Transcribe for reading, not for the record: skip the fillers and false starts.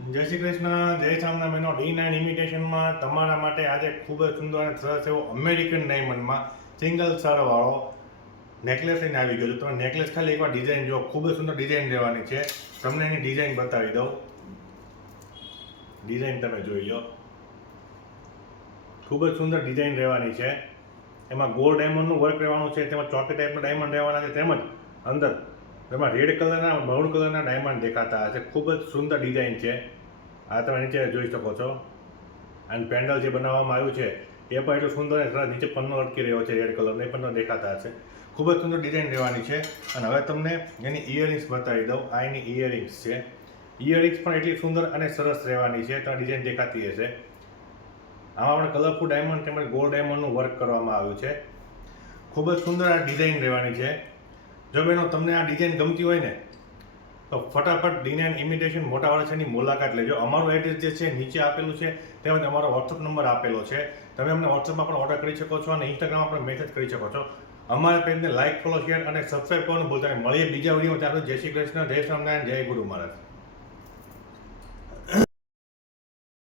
જય શ્રી કૃષ્ણ, જય સ્વામિનારાયણનો D9 ઇમિટેશનમાં તમારા માટે આજે ખૂબ જ સુંદર અને સરસ એવો અમેરિકન ડાયમંડમાં સિંગલ સરવાળો નેકલેસ લઈને આવી ગયો છે. તમે નેકલેસ ખાલી એકવાર ડિઝાઇન જો, ખૂબ જ સુંદર ડિઝાઇન રહેવાની છે. તમને એની ડિઝાઇન બતાવી દઉં. ડિઝાઇન તમે જોઈ લો, ખૂબ જ સુંદર ડિઝાઇન રહેવાની છે. એમાં ગોલ્ડ ડાયમંડનું વર્ક રહેવાનું છે, તેમાં ચોકી ટાઈપના ડાયમંડ રહેવાના છે, તેમજ અંદર એમાં રેડ કલરના મરૂન કલરના ડાયમંડ દેખાતા હશે. ખૂબ જ સુંદર ડિઝાઇન છે. આ તમે નીચે જોઈ શકો છો. અને પેન્ડલ જે બનાવવામાં આવ્યું છે એ પણ એટલું સુંદર અને સરસ. નીચે પન્નો લટકી રહ્યો છે રેડ કલરનો, એ પણ દેખાતા હશે. ખૂબ જ સુંદર ડિઝાઇન રહેવાની છે. અને હવે તમને એની ઇયરિંગ્સ બતાવી દઉં. આ એની ઇયરિંગ્સ છે. ઇયરિંગ્સ પણ એટલી સુંદર અને સરસ રહેવાની છે. તમને ડિઝાઇન દેખાતી હશે. આમાં આપણે કલરફુલ ડાયમંડ તેમજ ગોલ્ડ ડાયમંડનું વર્ક કરવામાં આવ્યું છે. ખૂબ જ સુંદર આ ડિઝાઇન રહેવાની છે. જો બહેનો તમને આ ડિઝાઇન ગમતી હોય ને તો ફટાફટ D9 ઇમિટેશન મોટા વડસરની મુલાકાત લેજો. અમારું એડ્રેસ જે છે નીચે આપેલું છે, તેમજ અમારો વોટ્સઅપ નંબર આપેલો છે. તમે અમને વોટ્સઅપમાં પણ ઓર્ડર કરી શકો છો અને ઇન્સ્ટાગ્રામમાં પણ મેસેજ કરી શકો છો. અમારા પેજને લાઇક, ફોલો, શેર અને સબસ્ક્રાઈબ કરવાનું ભૂલતા નહીં. મળીએ બીજા વિડીયોમાં. ત્યાં સુધી જય શ્રી કૃષ્ણ, જય સ્વામિનારાયણ, જય ગુરુ મહારાજ.